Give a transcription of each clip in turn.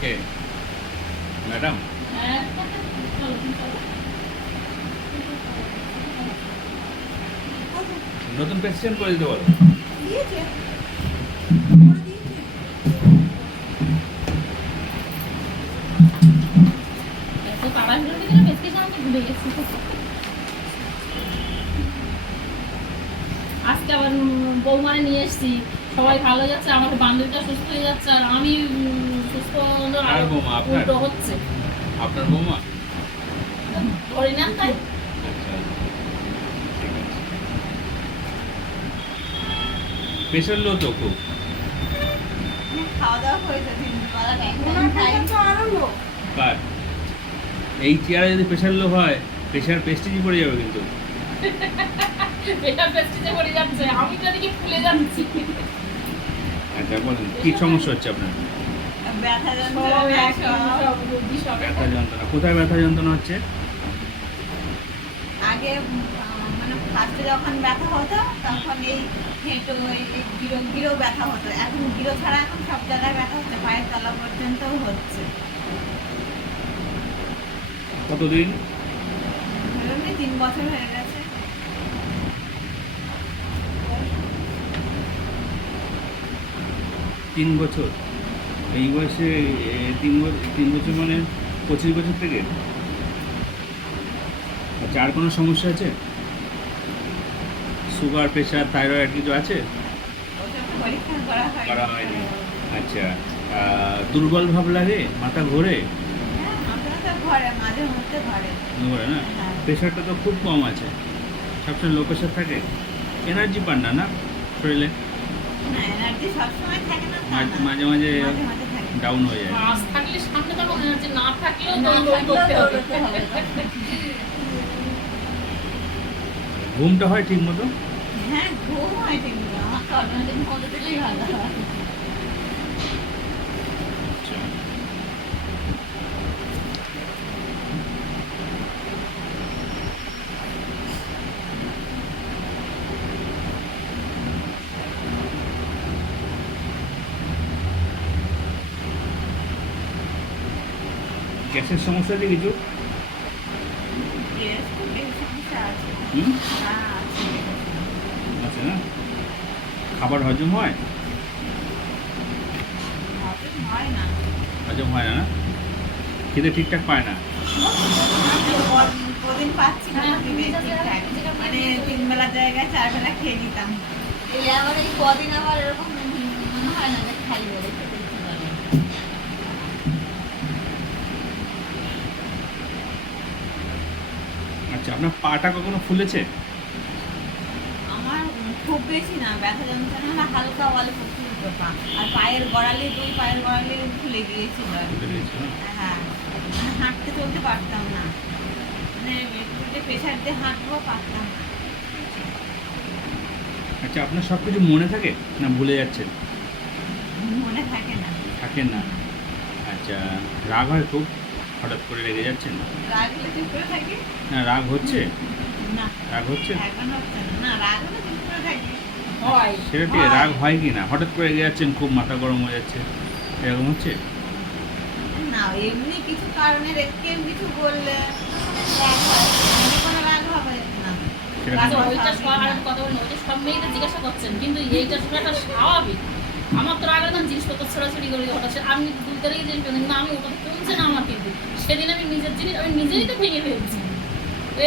কে madam? নতুন prescription করে দিতে বলো। আজকে আবার বৌমারে নিয়ে এসেছি, সবাই ভালো যাচ্ছে, আমার বান্ধবীটা সুস্থ হয়ে যাচ্ছে, আর আমি সুস্থ আর বৌমা আপনার? উল্টো হচ্ছে। আপনার বৌমা? ধরি না তাই। আচ্ছা, ঠিক আছে। প্রেশার লো তো খুব। খাওয়া দাওয়া হয়েছে কার? এই চেয়ারে যদি প্রেশার লো হয়, প্রেশার প্রেস্টিজে পড়ে যাবে কিন্তু। এটা প্রেস্টিজে পড়ে যাচ্ছে, আমি তো এদিকে ফুলে যাচ্ছি। আচ্ছা বলেন, কি সমস্যা হচ্ছে আপনার? ব্যথা ব্যথা যন্ত্রণা, কোথায় ব্যথা যন্ত্রণা হচ্ছে? আগে মানে ফার্স্টে যখন ব্যথা হতো তখন এই হেঁটো এই গিরো গিরো ব্যথা হতো, এখন গিরো ছাড়া এখন সব জায়গায় ব্যথা হচ্ছে, পায়ের তলা পর্যন্ত হচ্ছে। কতদিন? ধরুন এই 3 বছর হয়ে গেছে। 3 বছর? এই বয়সে 3 বছর মানে 25 বছর থেকে? আচ্ছা, আর কোনো সমস্যা আছে? সুগার, প্রেশার, থাইরয়েড কিছু আছে? ওসব তো পরীক্ষা করা হয়নি। আচ্ছা, দুর্বল ভাব লাগে, মাথা ঘোরে? হ্যাঁ, মাথা তো ঘরে, মাঝে মধ্যে ঘরে। ঘোরে না? হ্যাঁ। প্রেশারটা তো খুব কম আছে, সবসময় লো প্রেশার থাকে। এনার্জি পান না না শরীরে? না, এনার্জি সবসময় থাকে না তা না। মাঝে মাঝে মাঝে মাঝে থাকে। ডাউন হয়ে যায়। মাছ থাকলে সামনে তখন এনার্জি, না থাকলেও না দৌড় থাকলেও করতে হবে। দৌড়তে হবে। ঘুমটা হয় ঠিক মতো? হ্যাঁ, ঘুম হয় ঠিকমতো। আমার তো অল্টারনেটিভ মধ্যে দিলেই ভালো হয়। আচ্ছা, গ্যাসের সমস্যা আছে কিছু? Yes, খুবই সমস্যা আছে। হুম, হ্যাঁ, আছে। আছে না? খাবার হজম হয়? হজম হয় না। হজম হয় না না? খেতে ঠিকঠাক পায় না? কদিন পাচ্ছি না খেতে ঠিকঠাক। মানে 3 বেলার জায়গায় 4 বেলা খেয়ে নিতাম। এই আবার এই কদিন আবার এরকম মনে হয় না যে খাই বলে খেতে ইচ্ছে করে না। আচ্ছা, আপনার পাটা কখনো ফুলেছে? আমার খুব বেশি না, ব্যথা যন্ত্রণা হলে হালকা অল্প ফুলতো পা। আর পায়ের গোড়ালি, 2 পায়ের গোড়ালি ফুলে গিয়েছিল আর কি। ফুলে গেছে না? হ্যাঁ, মানে হাঁটতে চলতে পারতাম না, মানে একটু যে প্রেশার দিয়ে হাঁটবো পারতাম না। আচ্ছা, আপনার সব কিছু মনে থাকে না ভুলে যাচ্ছেন? মনে থাকে না। থাকেন না? আচ্ছা, রাগ হয় খুব? হঠাৎ করে রেগে যাচ্ছেন? রাগ হলে চুপ করে থাকি? না, রাগ হচ্ছে? না, রাগ হচ্ছে? এখন হচ্ছে না। না, রাগ হলে চুপ করে থাকি। হয়। সেটা ঠিক, রাগ হয় কি না? হঠাৎ করে রেগে যাচ্ছেন, খুব মাথা গরম হয়ে যাচ্ছে, এরকম হচ্ছে? না, এমনি কিছু কারণে কেউ কিছু বললে রাগ হয়, এমনি কোনো রাগ হবে না। সেটা আচ্ছা, কেন? ওইটা শোনার আর কথা বলি না, ওইটা সব মেয়েদের জিজ্ঞাসা করছেন, কিন্তু এইটা শোনাটা স্বাভাবিক। আমার তো রাগ একদম জিনিসপত্র ছোড়াছুড়ি করে হঠাৎ আমি 2 তারিখে জিনিস পেলাম, কিন্তু আমি ওটা কমছে না আমার, কিন্তু সেদিন আমি নিজের জিনিস আমি নিজেই তো ভেঙে ফেলছি।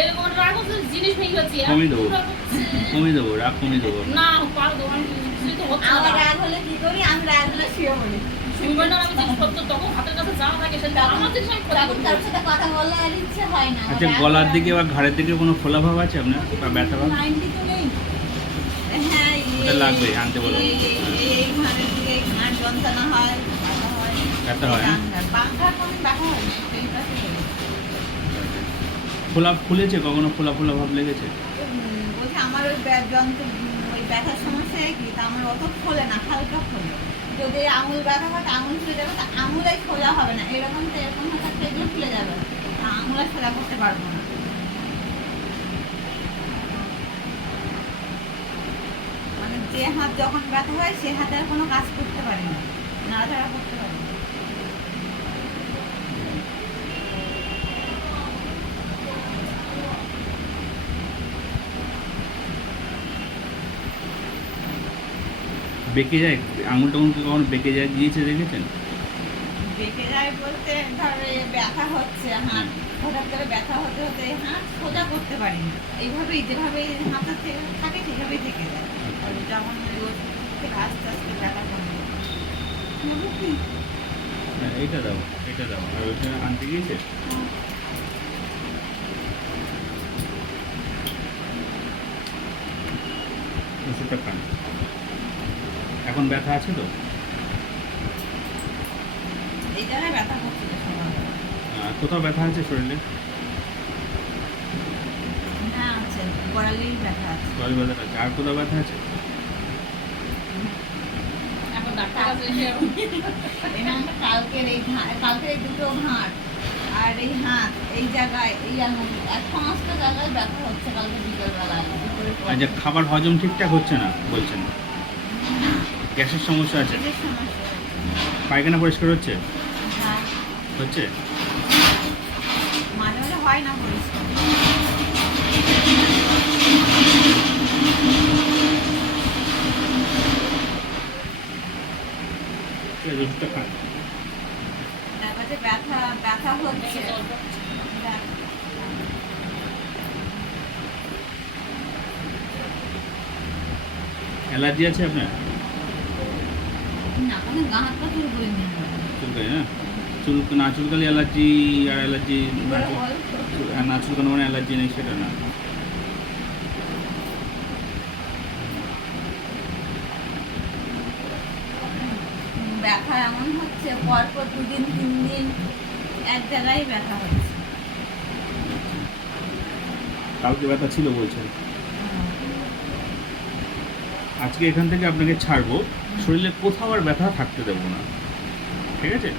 এরকম একটা রাগ হচ্ছে, জিনিস ভেঙে ফেলছি। কমিয়ে দেবো। রাগ হচ্ছে। কমিয়ে দেবো, রাগ কমিয়ে দেবো। না পারবো, আমি কিছুই তো হচ্ছে আমার না। রাগ হলে কি করি, আমি রাগ হলে শুয়ে পড়ি। শুনবেন না, আমি জিনিসপত্র তখন হাতের কাছে যা থাকে সেটা আমার জিনিস আমি ক্ষতি তখন করি। তার সাথে কথা বললে আর ইচ্ছে হয় না। আচ্ছা, গলার দিকে বা ঘাড়ের দিকে কোনো ফোলা ভাব আছে আপনার, বা ব্যথা ভাব? 90 তো নেই। হ্যাঁ, ওটা লাগবে, আনতে বলো। এই ঘাড়ের দিকে এই ঘাড় যন্ত্রণা হয়, ব্যথা হয়। ব্যথা হয় না? পাংখার কোনো ব্যথা হয় না, এই পাশে বলি। ফোলা ফুলেছে কখনো? ফোলা ফোলা ভাব লেগেছে? বলছি আমার ওই ওই ব্যথার সমস্যা কি, তা আমার অত ফোলে না, হালকা ফোলে। যদি আঙুল ব্যথা হয়, আঙুল ফুলে যাবে, তা আঙুলেই খোলা হবে না, এরকম তো এরকম হঠাৎ এগুলো ফুলে যাবে, তা আঙুলে খোলা করতে পারবো না। মানে যে হাত যখন ব্যথা হয় সে হাতে আর কোনো কাজ করতে পারি না। নাড়াচাড়া করতে হবে। বেঁকে যায় আঙুল টাঙুল কি কখনো বেঁকে যায় গিয়েছে দেখেছেন? বেঁকে যায় বলতে ধরো এই ব্যথা হচ্ছে হাত, হঠাৎ করে ব্যথা হতে হতে হাত সোজা করতে পারি না, এইভাবেই যেভাবে হাতটা থাকে সেভাবেই থেকে যায়। আর যখন ওই ওষুধ থেকে আস্তে আস্তে ব্যথা কমে যায়। নেবো কি? হ্যাঁ, এটা দাও এটা দাও। আর ওইটা আনতে গিয়েছে? ওষুধটা খান। এখন ব্যথা আছে তো? এই জায়গায় ব্যথা করছে তো সকালবেলা। কোথাও ব্যথা আছে শরীরে? হ্যাঁ আছে, গোড়ালির ব্যথা আছে। গল ব্যথা আছে। আর কোথাও ব্যথা আছে? এখন ডাক্তার কাছে এসে এখন এই নামটা কালকের এই কালকের এই দুটো হাত আর এই হাত এই জায়গায় এই আঙুল এক সমস্ত জায়গায় ব্যথা হচ্ছে কালকে বিকেলবেলায় দুপুরের পর। যে খাবার হজম ঠিকঠাক হচ্ছে না বলছেন? না, গ্যাসের সমস্যা আছে? পেটের সমস্যা হচ্ছে। পায়খানা পরিষ্কার হচ্ছে? হ্যাঁ, হচ্ছে? মাঝে মাঝে হয় না পরিষ্কার। ঠিক আছে, ওষুধটা খান। তারপর যে ব্যথা ব্যথা হচ্ছে অ্যালার্জি আছে আপনার? না, কোনো গা হাত পা চুল করে নিয়ে চুলকায় না? না চুলকালে অ্যালার্জি আর অ্যালার্জি না চুলকানো মানে অ্যালার্জি নেই সেটা না। ব্যথা এমন হচ্ছে পরপর 2 দিন 3 দিন এক জায়গায় ব্যথা হচ্ছে। কালকে ব্যথা ছিল বলছেন? আজকে এখান থেকে আপনাকে ছাড়বো, শরীরে কোথাও আর ব্যথা থাকতে দেবো না, ঠিক আছে?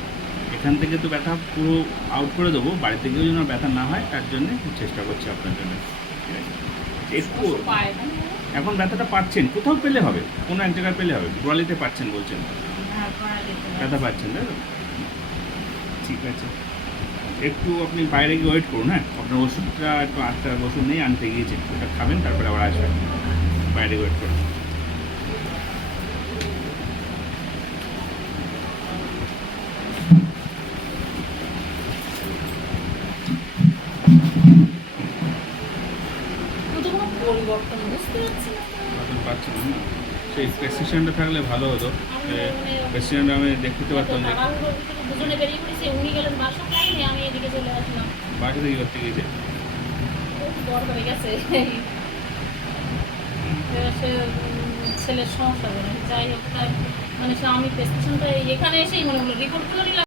এখান থেকে তো ব্যথা পুরো আউট করে দেবো, বাড়িতে গিয়েও যেন ব্যথা না হয় তার জন্য চেষ্টা করছি আপনার জন্য, ঠিক আছে? একটু পায় এখন ব্যথাটা পাচ্ছেন, কোথাও পেলে হবে, কোনো এক জায়গায় পেলে হবে, গোড়ালিতে পাচ্ছেন বলছেন, ব্যথা পাচ্ছেন তাই তো? ঠিক আছে, একটু আপনি বাইরে গিয়ে ওয়েট করুন। হ্যাঁ, আপনার ওষুধটা একটু আটটা ওষুধ নেই আনতে গিয়েছে, ওটা খাবেন তারপরে আবার আসবেন, বাইরে ওয়েট করুন। তো কোনো পরিবর্তন বুঝতে পারছি না। এখন পাচ্ছেন না, সেই প্রেসক্রিপশনটা থাকলে ভালো হতো। প্রেসক্রিপশনটা আমি দেখতে পারতাম যে তাড়াহুড়োর ভিতরে দুজনে বেরিয়ে পড়েছে, উনি গেলেন বাসক লাইনে, আমি এদিকে চলে আসলাম। বাসা থেকে করতে গিয়েছে। ও বড় হয়ে গেছে, এবার সে ছেলের সমস্যা বলে যাই হোক, তাই মানে সে আমি প্রেসক্রিপশনটা এখানে এসেই মনে হলো রিপোর্ট করে নিলাম।